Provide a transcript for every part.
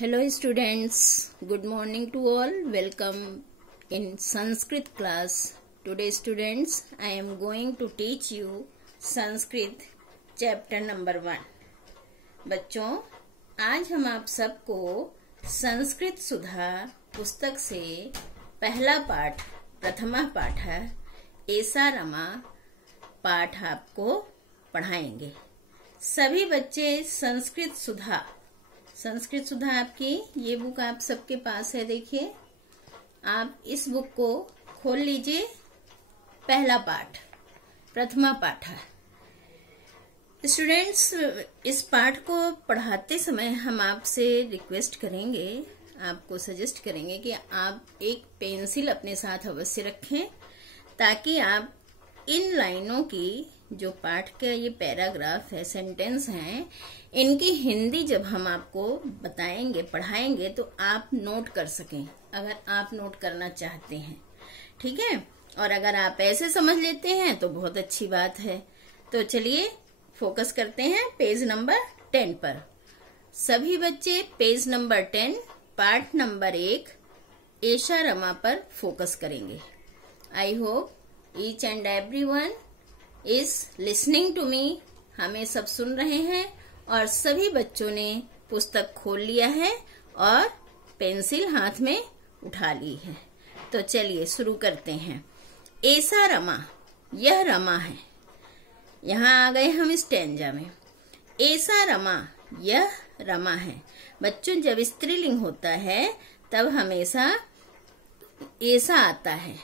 Hello students, good morning to all. Welcome in Sanskrit class. Today students, I am going to teach you Sanskrit chapter number 1. बच्चों, आज हम आप सबको संस्कृत सुधा पुस्तक से पहला पाठ, प्रथमा पाठ ऐसा रमा पाठ आपको पढ़ाएंगे। सभी बच्चे संस्कृत सुधा आपकी ये बुक आप सबके पास है। देखिए, आप इस बुक को खोल लीजिए। पहला पाठ, प्रथमा पाठ है। स्टूडेंट्स, इस पाठ को पढ़ाते समय हम आपसे रिक्वेस्ट करेंगे, आपको सजेस्ट करेंगे कि आप एक पेंसिल अपने साथ अवश्य रखें, ताकि आप इन लाइनों की, जो पाठ का ये पैराग्राफ है, सेंटेंस हैं, इनकी हिंदी जब हम आपको बताएंगे, पढ़ाएंगे, तो आप नोट कर सकें, अगर आप नोट करना चाहते हैं। ठीक है? और अगर आप ऐसे समझ लेते हैं तो बहुत अच्छी बात है। तो चलिए फोकस करते हैं पेज नंबर 10 पर। सभी बच्चे पेज नंबर 10, पाठ नंबर 1 ऐसा रमा पर फोकस करेंगे। I hope each and everyone is listening to me. हमें सब सुन रहे हैं और सभी बच्चों ने पुस्तक खोल लिया है और पेंसिल हाथ में उठा ली है। तो चलिए शुरू करते हैं। ऐसा रमा, यह रमा है। यहाँ आ गए हम स्टैंजा में। ऐसा रमा, यह रमा है। बच्चों, जब स्त्रीलिंग होता है तब हमेशा ऐसा आता है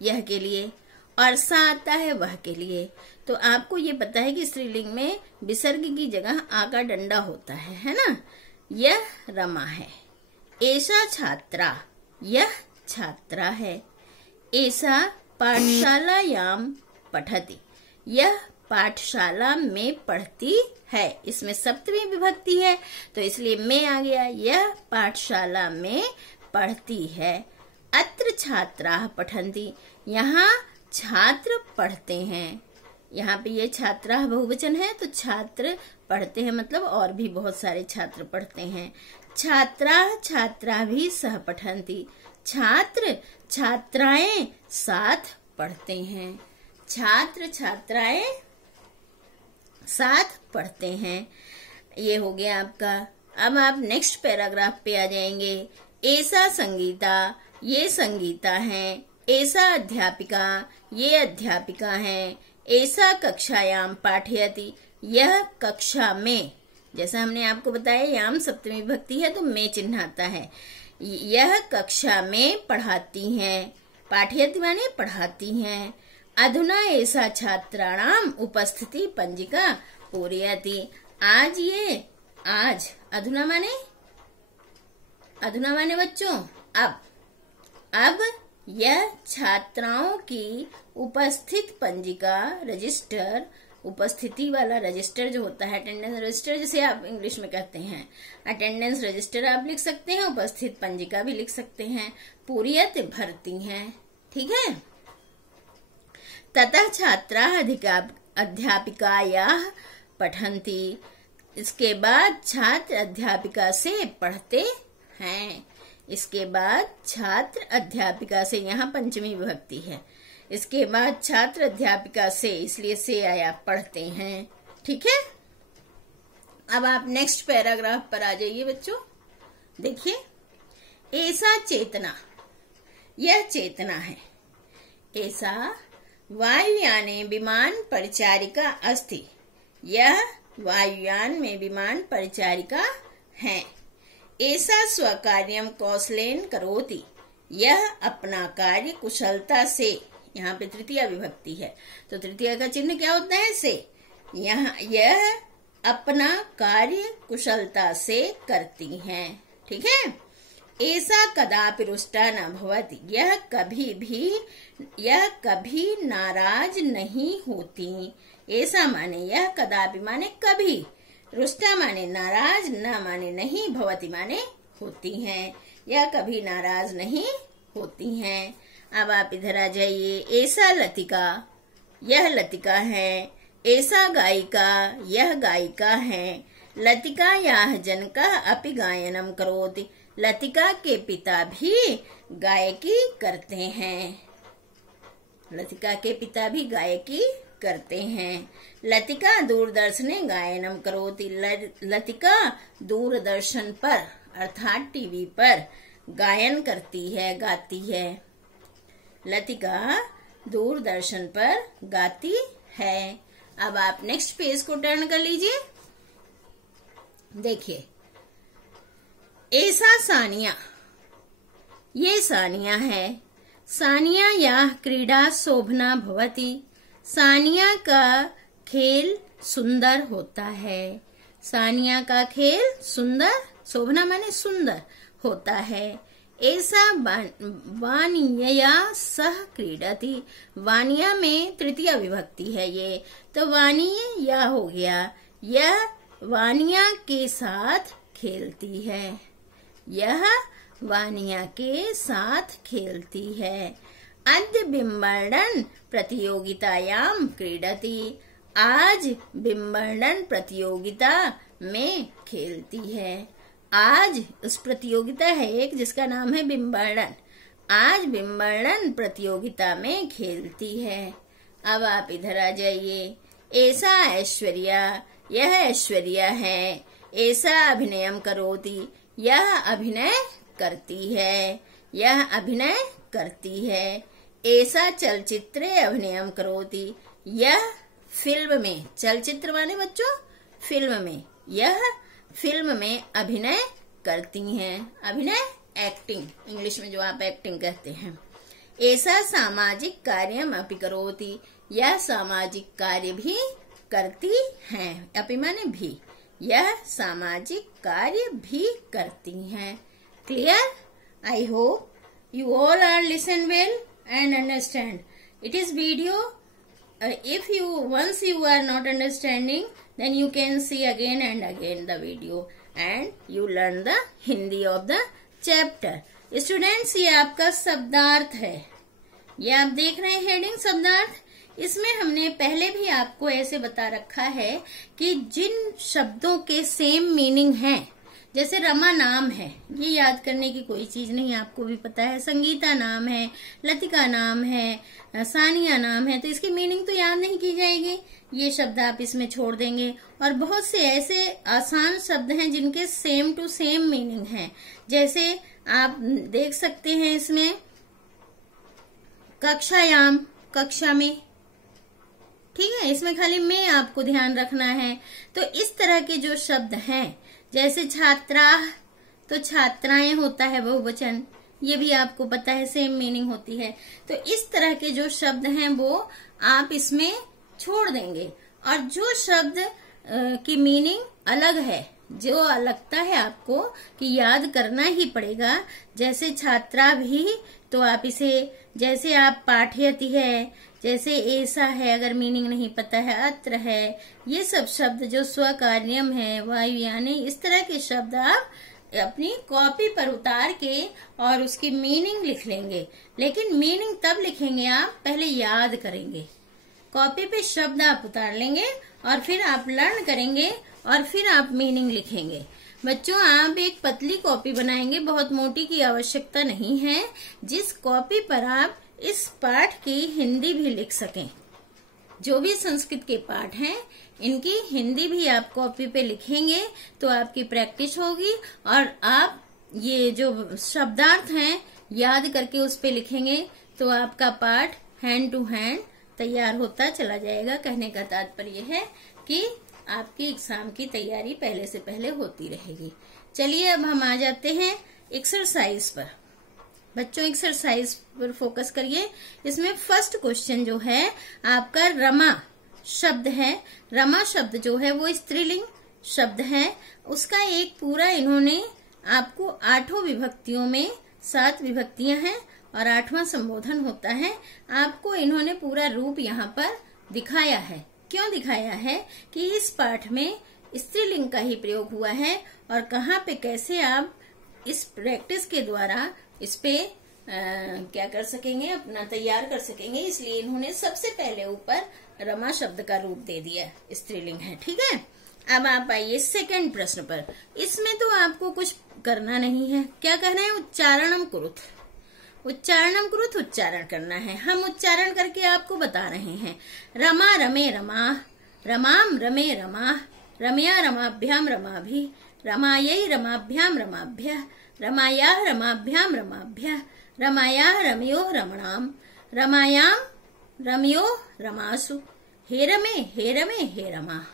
यह के लिए, और सा आता है वह के लिए। तो आपको ये पता है कि स्त्रीलिंग में विसर्ग की जगह आ का डंडा होता है ना? यह रमा है। ऐसा छात्रा, यह छात्रा है। ऐसा पाठशालायाम पठति, यह पाठशाला में पढ़ती है। इसमें सप्तमी विभक्ति है तो इसलिए में आ गया। यह पाठशाला में पढ़ती है। अत्र छात्राः पठन्ति, यहाँ छात्र पढ़ते हैं। यहाँ पे ये छात्रा बहुवचन है तो छात्र पढ़ते हैं, मतलब और भी बहुत सारे छात्र पढ़ते हैं। छात्रा छात्रा भी सह पठन्ति, छात्र छात्राएं साथ पढ़ते हैं। छात्र छात्राएं साथ पढ़ते हैं। ये हो गया आपका। अब आप नेक्स्ट पैराग्राफ पे आ जाएंगे। ऐसा संगीता, ये संगीता है। ऐसा अध्यापिका, ये अध्यापिका है। ऐसा कक्षायाम पाठयति, यह कक्षा में, जैसा हमने आपको बताया याम सप्तमी विभक्ति है तो में चिन्ह आता है। यह कक्षा में पढ़ाती हैं। पाठयति माने पढ़ाती हैं। अधुना ऐसा छात्राणाम उपस्थिति पंजिका पूरयति, आज अधुना माने बच्चों अब यह छात्राओं की उपस्थित पंजिका, रजिस्टर, उपस्थिति वाला रजिस्टर जो होता है, अटेंडेंस रजिस्टर जिसे आप इंग्लिश में कहते हैं, अटेंडेंस रजिस्टर आप लिख सकते हैं, उपस्थित पंजिका भी लिख सकते हैं। पूरियत भरती हैं। ठीक है? ततः छात्राः अध्यापिकायाः पठन्ति, इसके बाद छात्र अध्यापिका से पढ़ते हैं। इसके बाद छात्र अध्यापिका से, यहाँ पंचमी विभक्ति है, इसके बाद छात्र अध्यापिका से, इसलिए से आया, पढ़ते हैं। ठीक है? अब आप नेक्स्ट पैराग्राफ पर आ जाइए बच्चों। देखिए, ऐसा चेतना, यह चेतना है। ऐसा वायुयाने विमान परिचारिका अस्ति, यह वायुयान में विमान परिचारिका है। ऐसा स्वकार्यम कौशलेन करोति, यह अपना कार्य कुशलता से, यहाँ पे तृतीया विभक्ति है तो तृतीया का चिन्ह क्या होता है? से। यह अपना कार्य कुशलता से करती हैं। ठीक है? ऐसा कदापि रुष्टा न भवति, यह कभी नाराज नहीं होती। ऐसा माने यह, कदापि माने कभी, रुष्टा माने नाराज, न माने नहीं, भवती माने होती हैं। यह कभी नाराज नहीं होती हैं। अब आप इधर आ जाइए। ऐसा लतिका, यह लतिका है। ऐसा गायिका, यह गायिका है। लतिका याः जनकः अपि गायनम करोति। लतिका के पिता भी गायकी करते हैं। लतिका के पिता भी गायकी करते हैं। लतिका दूरदर्शने गायनम करोति। लतिका दूरदर्शन पर अर्थात टीवी पर गायन करती है, गाती है। लतिका दूरदर्शन पर गाती है। अब आप नेक्स्ट पेज को टर्न कर लीजिए। देखिए, ऐसा सानिया, ये सानिया है। सानिया याः क्रीडा शोभना भवति। सानिया का खेल सुंदर होता है। सानिया का खेल सुंदर, शोभना माने सुंदर होता है। ऐसा वानिया सह क्रीडति। वानिया में तृतीय विभक्ति है ये, तो वानिय या हो गया। यह वानिया के साथ खेलती है। यह वानिया के साथ खेलती है। अद्य विम्बल्डन प्रतियोगितायां क्रीडति। आज विम्बल्डन प्रतियोगिता में खेलती है। आज उस प्रतियोगिता है एक जिसका नाम है विम्बल्डन। आज विम्बल्डन प्रतियोगिता में खेलती है। अब आप इधर आ जाइए। ऐसा ऐश्वर्या, यह ऐश्वर्या है। ऐसा अभिनयम करोति, यह अभिनय करती है। यह अभिनय करती है। ऐसा चलचित्रे अभिनयम करोति, यह फिल्म में, चलचित्र माने बच्चों फिल्म में, यह फिल्म में अभिनय करती हैं। अभिनय एक्टिंग, इंग्लिश में जो आप एक्टिंग कहते हैं। ऐसा सामाजिक कार्यम अपि करोति, यह सामाजिक कार्य भी करती हैं। अपि माने भी, यह सामाजिक कार्य भी करती हैं। Clear? I hope you all are listen well and understand. It is video. If you once you are not understanding, then you can see again and again the video and you learn the Hindi of the chapter. Students, ये आपका शब्दार्थ है। ये आप देख रहे हैं heading शब्दार्थ। इसमें हमने पहले भी आपको ऐसे बता रखा है कि जिन शब्दों के सेम मीनिंग है, जैसे रमा नाम है, ये याद करने की कोई चीज नहीं, आपको भी पता है। संगीता नाम है, लतिका नाम है, सानिया नाम है, तो इसकी मीनिंग तो याद नहीं की जाएगी। ये शब्द आप इसमें छोड़ देंगे। और बहुत से ऐसे आसान शब्द हैं जिनके सेम टू सेम मीनिंग है। जैसे आप देख सकते हैं इसमें कक्षायाम, कक्षा में, ठीक है। इसमें खाली में आपको ध्यान रखना है। तो इस तरह के जो शब्द हैं, जैसे छात्रा, तो छात्राएं होता है बहुवचन, ये भी आपको पता है, सेम मीनिंग होती है। तो इस तरह के जो शब्द हैं वो आप इसमें छोड़ देंगे। और जो शब्द की मीनिंग अलग है, जो लगता है आपको कि याद करना ही पड़ेगा, जैसे छात्रा भी, तो आप इसे, जैसे आप पाठयति है, जैसे ऐसा है, अगर मीनिंग नहीं पता है, अत्र है, ये सब शब्द जो स्वकार्यम है, वायुयाने, इस तरह के शब्द आप अपनी कॉपी पर उतार के और उसकी मीनिंग लिख लेंगे। लेकिन मीनिंग तब लिखेंगे आप, पहले याद करेंगे। कॉपी पे शब्द आप उतार लेंगे और फिर आप लर्न करेंगे और फिर आप मीनिंग लिखेंगे। बच्चों, आप एक पतली कॉपी बनाएंगे, बहुत मोटी की आवश्यकता नहीं है, जिस कॉपी पर आप इस पाठ की हिंदी भी लिख सकें। जो भी संस्कृत के पाठ हैं, इनकी हिंदी भी आप कॉपी पे लिखेंगे तो आपकी प्रैक्टिस होगी और आप ये जो शब्दार्थ हैं याद करके उस पे लिखेंगे तो आपका पाठ हैंड टू हैंड तैयार होता चला जाएगा। कहने का तात्पर्य है कि आपकी एग्जाम की तैयारी पहले से पहले होती रहेगी। चलिए अब हम आ जाते हैं एक्सरसाइज पर। बच्चों, एक्सरसाइज पर फोकस करिए। इसमें फर्स्ट क्वेश्चन जो है आपका रमा शब्द है। रमा शब्द जो है वो स्त्रीलिंग शब्द है। उसका एक पूरा इन्होंने आपको 8 विभक्तियों में 7 विभक्तियां हैं और 8वां संबोधन होता है। आपको इन्होंने पूरा रूप यहाँ पर दिखाया है। क्यों दिखाया है कि इस पाठ में स्त्रीलिंग का ही प्रयोग हुआ है और कहाँ पे कैसे आप इस प्रैक्टिस के द्वारा इस पे क्या कर सकेंगे, अपना तैयार कर सकेंगे। इसलिए इन्होंने सबसे पहले ऊपर रमा शब्द का रूप दे दिया, स्त्रीलिंग है। ठीक है, अब आप आइए सेकंड प्रश्न पर। इसमें तो आपको कुछ करना नहीं है। क्या कहना है? उच्चारणम कुरुत, उच्चारणम कुरुत उच्चारण करना है। हम उच्चारण करके आपको बता रहे हैं। रमा रमे रमा, रमाम रमे रमा, रमया रमाभ्याम रमाभि, रमायै रमाभ्याम रमाभ्यः, रमाया रमाभ्याम रमाभ्यः, रमाया रमयो रमणाम, रमायाम रमयो रमासु, हे रमे हे रमा।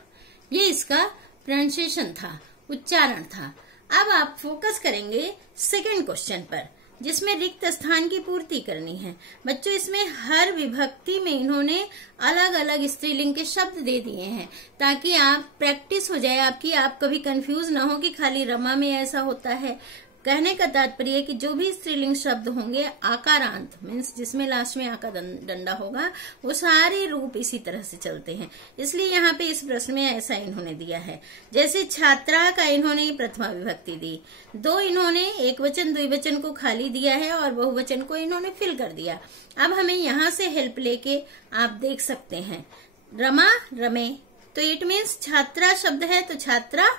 ये इसका प्रोनाउंसिएशन था, उच्चारण था। अब आप फोकस करेंगे सेकंड क्वेश्चन पर, जिसमें रिक्त स्थान की पूर्ति करनी है। बच्चों, इसमें हर विभक्ति में इन्होंने अलग अलग स्त्रीलिंग के शब्द दे दिए हैं, ताकि आप प्रैक्टिस हो जाए आपकी, आप कभी कंफ्यूज ना हो कि खाली रमा में ऐसा होता है। कहने का तात्पर्य है कि जो भी स्त्रीलिंग शब्द होंगे आकारांत मीन्स जिसमें लास्ट में आका डंडा होगा, वो सारे रूप इसी तरह से चलते हैं। इसलिए यहाँ पे इस प्रश्न में ऐसा इन्होंने दिया है। जैसे छात्रा का इन्होंने प्रथमा विभक्ति दी, दो इन्होंने एक वचन द्विवचन को खाली दिया है और बहुवचन को इन्होंने फिल कर दिया। अब हमें यहाँ से हेल्प लेके आप देख सकते हैं रमा रमे, तो इट मीन्स छात्रा शब्द है तो छात्रा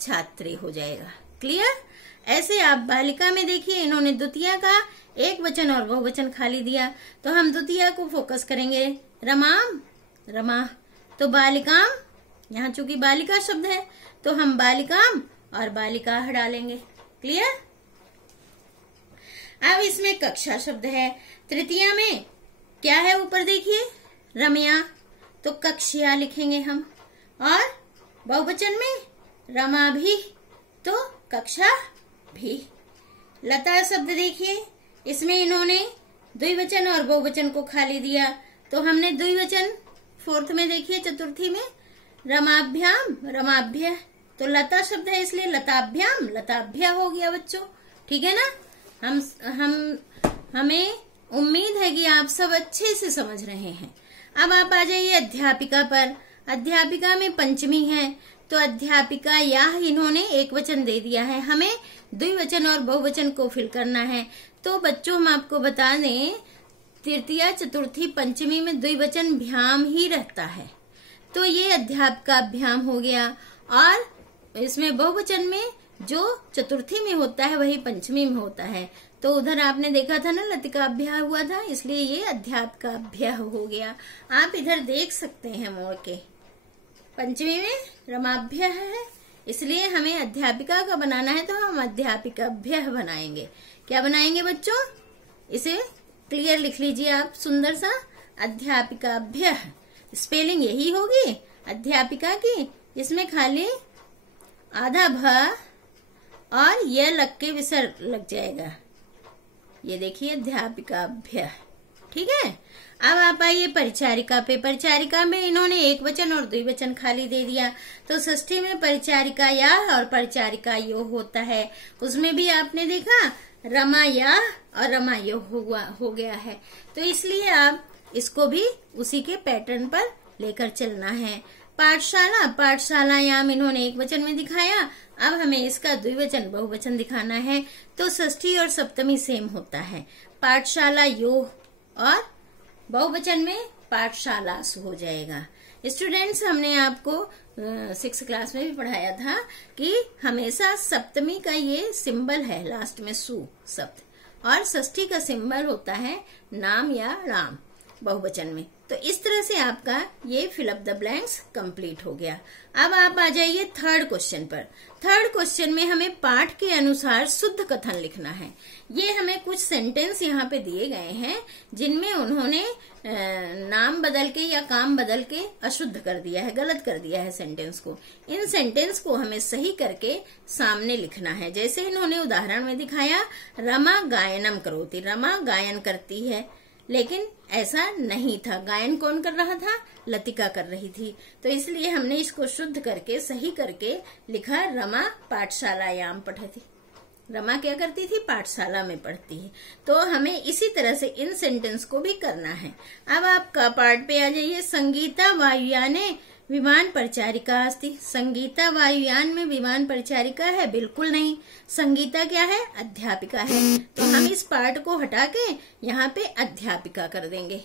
छात्री हो जाएगा। क्लियर? ऐसे आप बालिका में देखिए, इन्होंने द्वितीया का एक वचन और बहुवचन खाली दिया, तो हम द्वितीया को फोकस करेंगे। रमाम रमा, तो बालिकाम, यहाँ चूंकि बालिका शब्द है तो हम बालिकाम और बालिका डालेंगे। क्लियर? अब इसमें कक्षा शब्द है। तृतीया में क्या है? ऊपर देखिए रमया, तो कक्षिया लिखेंगे हम, और बहुवचन में रमा भी, तो कक्षा भी। लता शब्द देखिए, इसमें इन्होंने द्विवचन और बहुवचन को खाली दिया, तो हमने द्विवचन फोर्थ में देखिए चतुर्थी में रमाभ्याम रमाभ्य, तो लता शब्द है इसलिए लताभ्याम लताभ्य हो गया बच्चों। ठीक है ना? हमें उम्मीद है कि आप सब अच्छे से समझ रहे हैं। अब आप आ जाइए अध्यापिका पर। अध्यापिका में पंचमी है, तो अध्यापिका यह इन्होंने एक वचन दे दिया है, हमें द्विवचन और बहुवचन को फिल करना है। तो बच्चों हम आपको बता दें, तृतीया चतुर्थी पंचमी में द्विवचन भ्याम ही रहता है, तो ये अध्यापकाभ्याम हो गया। और इसमें बहुवचन में जो चतुर्थी में होता है वही पंचमी में होता है, तो उधर आपने देखा था ना लतिकाभ्याम हुआ था, इसलिए ये अध्यापकाभ्याम हो गया। आप इधर देख सकते हैं मोड़ के, पंचमी में रमाभ्य है, इसलिए हमें अध्यापिका का बनाना है, तो हम अध्यापिकाभ्य बनाएंगे। क्या बनाएंगे बच्चों? इसे क्लियर लिख लीजिए आप, सुंदर सा अध्यापिकाभ्य। स्पेलिंग यही होगी अध्यापिका की, इसमें खाली आधा भ और यह लग के विसर्ग लग जाएगा। ये देखिए अध्यापिकाभ्य। ठीक है? अब आप आइए परिचारिका पे। परिचारिका में इन्होंने एक वचन और द्विवचन खाली दे दिया, तो षष्ठी में परिचारिका या और परिचारिका यो होता है। उसमें भी आपने देखा रमा या और रमा यो हो गया है, तो इसलिए आप इसको भी उसी के पैटर्न पर लेकर चलना है। पाठशाला, पाठशालायाम इन्होंने एक वचन में दिखाया, अब हमें इसका द्विवचन बहुवचन दिखाना है, तो षष्ठी और सप्तमी सेम होता है। पाठशाला यो और बहुवचन में पाठशालास हो जाएगा। स्टूडेंट्स, हमने आपको 6th क्लास में भी पढ़ाया था कि हमेशा सप्तमी का ये सिंबल है लास्ट में सु सप्त, और षष्ठी का सिंबल होता है नाम या राम बहुवचन में। तो इस तरह से आपका ये fill up the blanks complete हो गया। अब आप आ जाइए थर्ड क्वेश्चन पर। थर्ड क्वेश्चन में हमें पाठ के अनुसार शुद्ध कथन लिखना है। ये हमें कुछ सेंटेंस यहाँ पे दिए गए हैं जिनमें उन्होंने नाम बदल के या काम बदल के अशुद्ध कर दिया है, गलत कर दिया है सेंटेंस को। इन सेंटेंस को हमें सही करके सामने लिखना है। जैसे इन्होंने उदाहरण में दिखाया, रमा गायनम करोति, रमा गायन करती है, लेकिन ऐसा नहीं था। गायन कौन कर रहा था? लतिका कर रही थी, तो इसलिए हमने इसको शुद्ध करके सही करके लिखा, रमा पाठशालायाम पठति। रमा क्या करती थी? पाठशाला में पढ़ती है। तो हमें इसी तरह से इन सेंटेंस को भी करना है। अब आपका पार्ट पे आ जाइए। संगीता वायुयाने विमान परिचारिका अस्ति। संगीता वायुयान में विमान परिचारिका है? बिल्कुल नहीं। संगीता क्या है? अध्यापिका है। तो हम इस पार्ट को हटा के यहाँ पे अध्यापिका कर देंगे,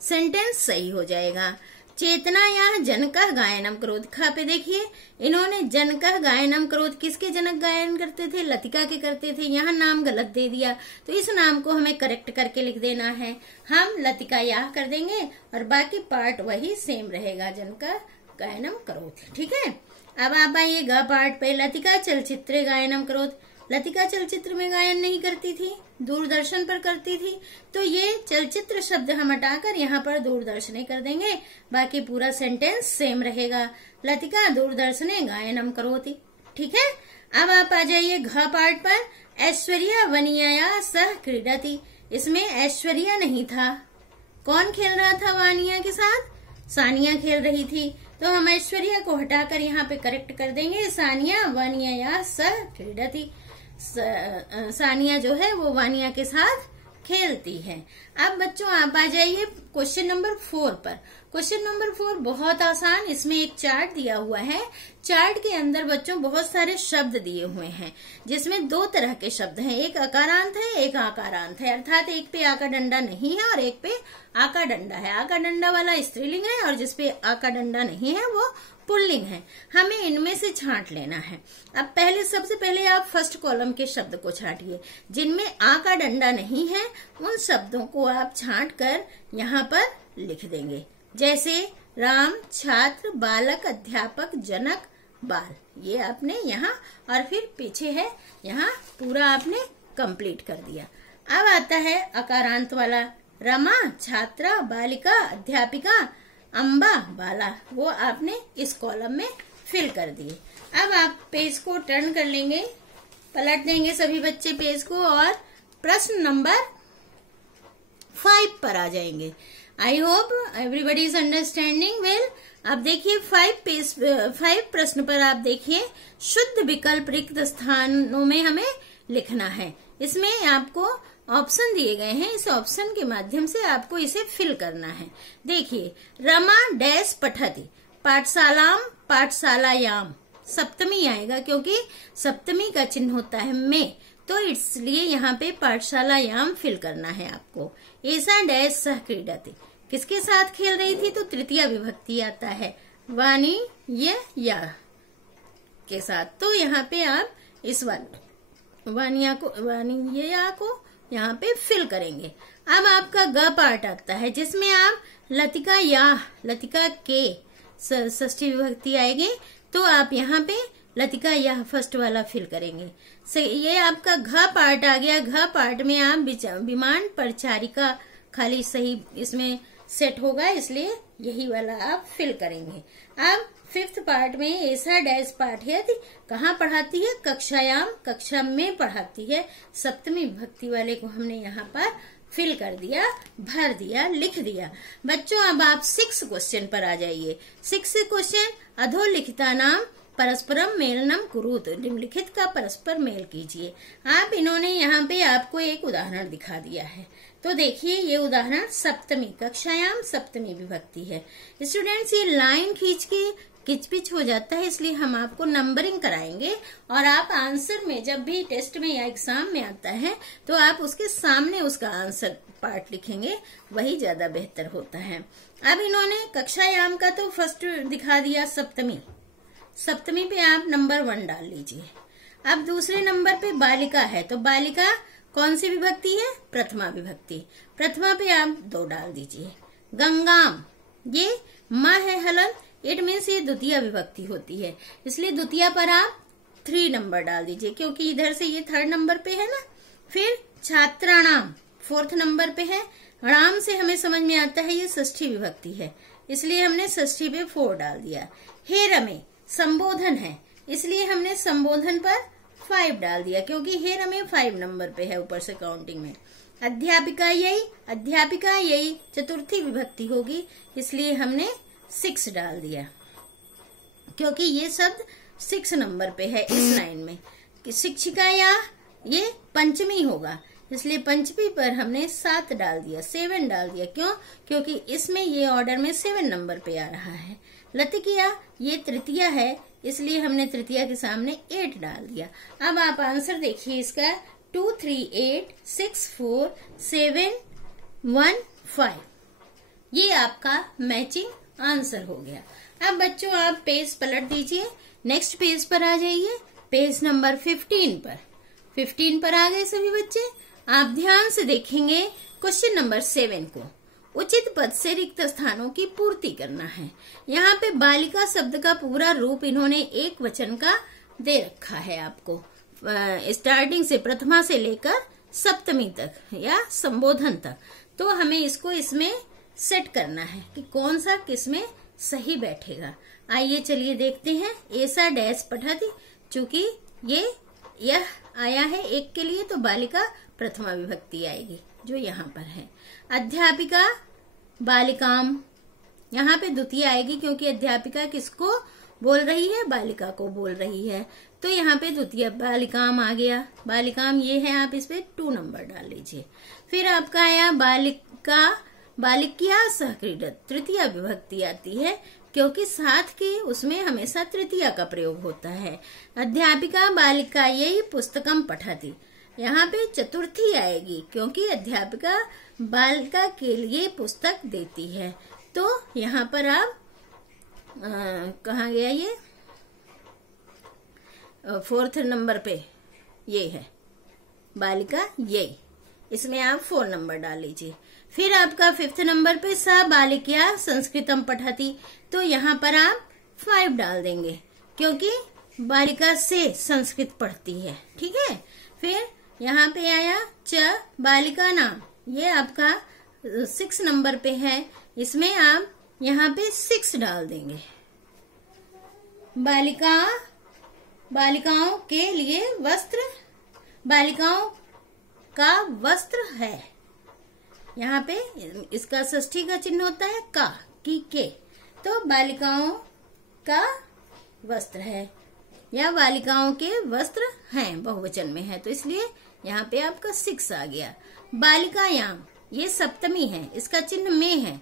सेंटेंस सही हो जाएगा। चेतना या जनकः गायनम करोति। खा पे देखिए, इन्होंने जनकः गायनम करोति, किसके जनक गायन करते थे? लतिका के करते थे। यहाँ नाम गलत दे दिया, तो इस नाम को हमें करेक्ट करके लिख देना है। हम लतिका याह कर देंगे और बाकी पार्ट वही सेम रहेगा, जनकः गायनम करोति। ठीक है, अब आप आइए ग पार्ट पे। लतिका चलचित्रे गायनम करोति। लतिका चलचित्र में गायन नहीं करती थी, दूरदर्शन पर करती थी, तो ये चलचित्र शब्द हम हटाकर यहाँ पर दूरदर्शने कर देंगे, बाकी पूरा सेंटेंस सेम रहेगा। लतिका दूरदर्शने गायनम करोति। ठीक है, अब आप आ जाइए घ पार्ट पर। ऐश्वर्या वनिया सह क्रीडति। इसमें ऐश्वर्या नहीं था, कौन खेल रहा था वानिया के साथ? सानिया खेल रही थी, तो हम ऐश्वर्या को हटाकर यहाँ पे करेक्ट कर देंगे, सानिया वानिया सह क्रीडति। सानिया जो है वो वानिया के साथ खेलती है। अब बच्चों आप आ जाइए क्वेश्चन नंबर 4 पर। क्वेश्चन नंबर 4 बहुत आसान, इसमें एक चार्ट दिया हुआ है। चार्ट के अंदर बच्चों बहुत सारे शब्द दिए हुए हैं, जिसमें 2 तरह के शब्द हैं, एक अकारांत है, एक आकारांत है। अर्थात एक पे आका डंडा नहीं है और एक पे आका डंडा है। आका डंडा वाला स्त्रीलिंग है और जिसपे आका डंडा नहीं है वो पुल्लिंग है। हमें इनमें से छांट लेना है। अब सबसे पहले आप फर्स्ट कॉलम के शब्द को छांटिए, जिनमें आ का डंडा नहीं है उन शब्दों को आप छांट कर यहाँ पर लिख देंगे। जैसे राम, छात्र, बालक, अध्यापक, जनक, बाल, ये आपने यहाँ और फिर पीछे है यहाँ पूरा आपने कंप्लीट कर दिया। अब आता है अकारांत वाला, रमा, छात्रा, बालिका, अध्यापिका, अम्बा, बाला, वो आपने इस कॉलम में फिल कर दिए। अब आप पेज को टर्न कर लेंगे, पलट देंगे सभी बच्चे पेज को और प्रश्न नंबर 5 पर आ जाएंगे। I hope everybody is understanding well. आप देखिए 5 प्रश्न पर आप देखिए, शुद्ध विकल्प रिक्त स्थानों में हमें लिखना है। इसमें आपको ऑप्शन दिए गए हैं, इस ऑप्शन के माध्यम से आपको इसे फिल करना है। देखिए, रमा डैश पठति, पाठशालाम, पाठशालायाम, सप्तमी आएगा क्योंकि सप्तमी का चिन्ह होता है में, तो इसलिए यहाँ पे पाठशालायाम फिल करना है आपको। ऐसा डैश सह क्रीडति, किसके साथ खेल रही थी? तो तृतीया विभक्ति आता है, वाणी या के साथ। तो यहाँ पे आप इस वानिया को यहाँ पे फिल करेंगे। अब आपका ग पार्ट आता है, जिसमें आप लतिका या लतिका के षष्ठी विभक्ति आएगी, तो आप यहाँ पे लतिका या फर्स्ट वाला फिल करेंगे। ये आपका घ पार्ट आ गया। घ पार्ट में आप विमान परिचारिका खाली सही इसमें सेट होगा, इसलिए यही वाला आप फिल करेंगे। अब 5th पार्ट में ऐसा डैश पाठयति, कहाँ पढ़ाती है? कक्षायाम, कक्षा में पढ़ाती है। सप्तमी विभक्ति वाले को हमने यहाँ पर फिल कर दिया, भर दिया, लिख दिया। बच्चों अब आप 6 क्वेश्चन पर आ जाइए। 6 क्वेश्चन, अधोलिखिता नाम परस्परम मेलनम कुरुत, निम्नलिखित का परस्पर मेल कीजिए। आप इन्होंने यहाँ पे आपको एक उदाहरण दिखा दिया है, तो देखिए ये उदाहरण सप्तमी, कक्षायाम सप्तमी विभक्ति है। स्टूडेंट्स ये लाइन खींच के किचपिच हो जाता है, इसलिए हम आपको नंबरिंग कराएंगे और आप आंसर में जब भी टेस्ट में या एग्जाम में आता है तो आप उसके सामने उसका आंसर पार्ट लिखेंगे, वही ज्यादा बेहतर होता है। अब इन्होंने कक्षायाम का तो फर्स्ट दिखा दिया सप्तमी, सप्तमी पे आप नंबर 1 डाल लीजिए। अब दूसरे नंबर पे बालिका है, तो बालिका कौन सी विभक्ति है? प्रथमा विभक्ति, प्रथमा पे आप 2 डाल दीजिए। गंगाम, ये माँ है हलन, इट मीन्स ये द्वितीय विभक्ति होती है, इसलिए द्वितीय पर आप 3 नंबर डाल दीजिए, क्योंकि इधर से ये 3rd नंबर पे है ना। फिर छात्राणाम 4th नंबर पे है। राम से हमें समझ में आता है ये षष्ठी विभक्ति है, इसलिए हमने षष्ठी पे 4 डाल दिया। हे रमे संबोधन है, इसलिए हमने संबोधन पर 5 डाल दिया, क्योंकि हे रमे 5 नंबर पे है ऊपर से काउंटिंग में। अध्यापिका यही चतुर्थी विभक्ति होगी, इसलिए हमने 6 डाल दिया, क्योंकि ये शब्द 6 नंबर पे है इस लाइन में। शिक्षिका या ये पंचमी होगा, इसलिए पंचमी पर हमने 7 डाल दिया, 7 डाल दिया। क्यों? क्योंकि इसमें ये ऑर्डर में 7 नंबर पे आ रहा है। लतिकिया ये तृतीया है, इसलिए हमने तृतीया के सामने 8 डाल दिया। अब आप आंसर देखिए इसका 2 3 8 6 4 7 1 5, ये आपका मैचिंग आंसर हो गया। अब बच्चों आप पेज पलट दीजिए, नेक्स्ट पेज पर आ जाइए, पेज नंबर 15 पर। 15 पर आ गए सभी बच्चे। आप ध्यान से देखेंगे क्वेश्चन नंबर 7 को। उचित पद से रिक्त स्थानों की पूर्ति करना है। यहाँ पे बालिका शब्द का पूरा रूप इन्होंने एक वचन का दे रखा है आपको, स्टार्टिंग से प्रथमा से लेकर सप्तमी तक या संबोधन तक। तो हमें इसको इसमें सेट करना है कि कौन सा किसमें सही बैठेगा। आइए चलिए देखते हैं। ऐसा डैश पठति, चूंकि यह आया है एक के लिए तो बालिका प्रथमा विभक्ति आएगी जो यहाँ पर है। अध्यापिका बालिकाम, यहाँ पे द्वितीय आएगी क्योंकि अध्यापिका किसको बोल रही है, बालिका को बोल रही है, तो यहाँ पे द्वितीय बालिकाम आ गया। बालिकाम ये है, आप इस पे 2 नंबर डाल लीजिए। फिर आपका आया बालिका बालिकिया सहक्रीडत, तृतीय विभक्ति आती है क्योंकि साथ के उसमें हमेशा तृतीया का प्रयोग होता है। अध्यापिका बालिका यही पुस्तकम पठति, यहाँ पे चतुर्थी आएगी क्योंकि अध्यापिका बालिका के लिए पुस्तक देती है। तो यहाँ पर आप कहाँ गया ये 4th नंबर पे ये है बालिका यही, इसमें आप 4 नंबर डाल लीजिए। फिर आपका 5th नंबर पे सा बालिका संस्कृतम पठति, तो यहाँ पर आप 5 डाल देंगे क्योंकि बालिका से संस्कृत पढ़ती है। ठीक है। फिर यहाँ पे आया च बालिका नाम, ये आपका 6 नंबर पे है, इसमें आप यहाँ पे 6 डाल देंगे। बालिकाओं के लिए वस्त्र, बालिकाओं का वस्त्र है, यहाँ पे इसका षष्ठी का चिन्ह होता है का की के, तो बालिकाओं का वस्त्र है या बालिकाओं के वस्त्र हैं, बहुवचन में है तो इसलिए यहाँ पे आपका 6 आ गया। बालिकायाम, ये सप्तमी है, इसका चिन्ह में है,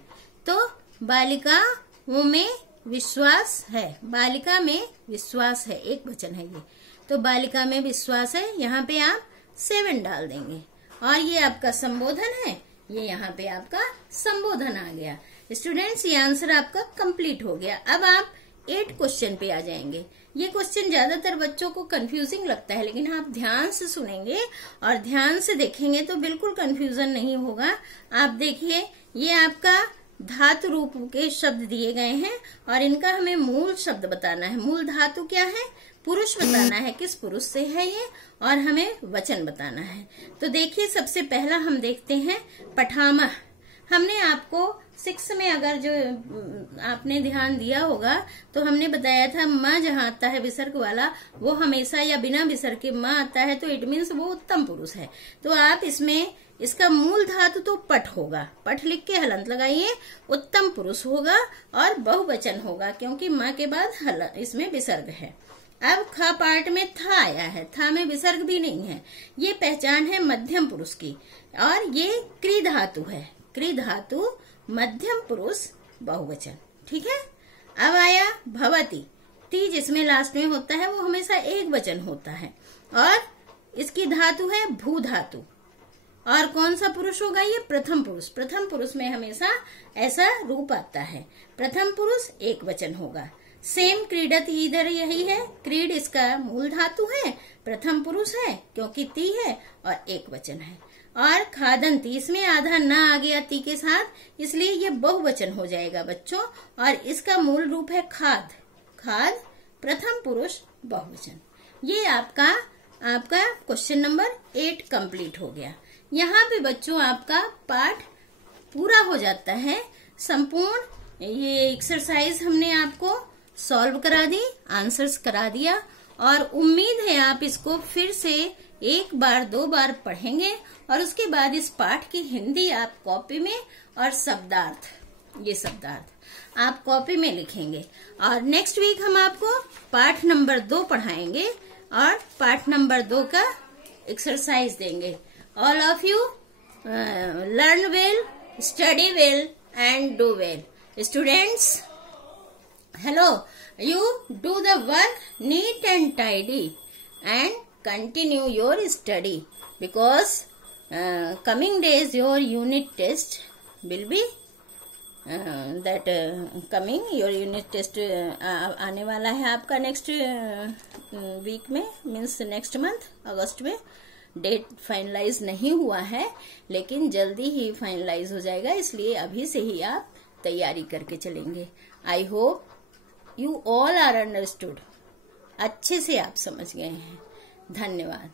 तो बालिकाओं में विश्वास है, बालिका में विश्वास है, एक वचन है ये, तो बालिका में विश्वास है, यहाँ पे आप 7 डाल देंगे। और ये आपका संबोधन है, ये यहाँ पे आपका संबोधन आ गया। स्टूडेंट्स ये आंसर आपका कंप्लीट हो गया। अब आप 8 क्वेश्चन पे आ जाएंगे। ये क्वेश्चन ज्यादातर बच्चों को कंफ्यूजिंग लगता है, लेकिन आप ध्यान से सुनेंगे और ध्यान से देखेंगे तो बिल्कुल कंफ्यूजन नहीं होगा। आप देखिए, ये आपका धातु रूप के शब्द दिए गए हैं और इनका हमें मूल शब्द बताना है। मूल धातु क्या है, पुरुष बताना है, किस पुरुष से है ये, और हमें वचन बताना है। तो देखिए, सबसे पहला हम देखते हैं पठामह। हमने आपको 6 में अगर जो आपने ध्यान दिया होगा तो हमने बताया था म जहाँ आता है विसर्ग वाला वो हमेशा या बिना विसर्ग के म आता है तो इट मीन्स वो उत्तम पुरुष है। तो आप इसमें इसका मूल धातु तो पठ होगा, पठ लिख के हलंत लगाइए, उत्तम पुरुष होगा और बहुवचन होगा क्योंकि माँ के बाद इसमें विसर्ग है। अब ख पार्ट में था आया है, था में विसर्ग भी नहीं है, ये पहचान है मध्यम पुरुष की और ये क्री धातु है, क्री धातु मध्यम पुरुष बहुवचन। ठीक है। अब आया भवती, ती जिसमें लास्ट में होता है वो हमेशा एक वचन होता है और इसकी धातु है भू धातु। और कौन सा पुरुष होगा ये, प्रथम पुरुष। प्रथम पुरुष में हमेशा ऐसा रूप आता है, प्रथम पुरुष एक वचन होगा। सेम क्रीडत इधर यही है, क्रीड इसका मूल धातु है, प्रथम पुरुष है क्योंकि ती है और एक वचन है। और खादंती, इसमें आधा न आ गया ती के साथ, इसलिए ये बहुवचन हो जाएगा बच्चों और इसका मूल रूप है खाद, खाद प्रथम पुरुष बहुवचन। ये आपका क्वेश्चन नंबर 8 कंप्लीट हो गया। यहाँ पे बच्चों आपका पाठ पूरा हो जाता है संपूर्ण। ये एक्सरसाइज हमने आपको सॉल्व करा दी, आंसर्स करा दिया और उम्मीद है आप इसको फिर से 1 बार 2 बार पढ़ेंगे और उसके बाद इस पाठ की हिंदी आप कॉपी में और शब्दार्थ, ये शब्दार्थ आप कॉपी में लिखेंगे। और नेक्स्ट वीक हम आपको पाठ नंबर 2 पढ़ाएंगे और पाठ नंबर 2 का एक्सरसाइज देंगे। All of you learn well, study well and do well. Students, hello, you do the work neat and tidy and continue your study because coming days your unit test will be that coming your unit test आने वाला है आपका next week में, means next month अगस्त में। Date finalise नहीं हुआ है लेकिन जल्दी ही फाइनलाइज हो जाएगा, इसलिए अभी से ही आप तैयारी करके चलेंगे। I hope you all are understood, अच्छे से आप समझ गए हैं। धन्यवाद।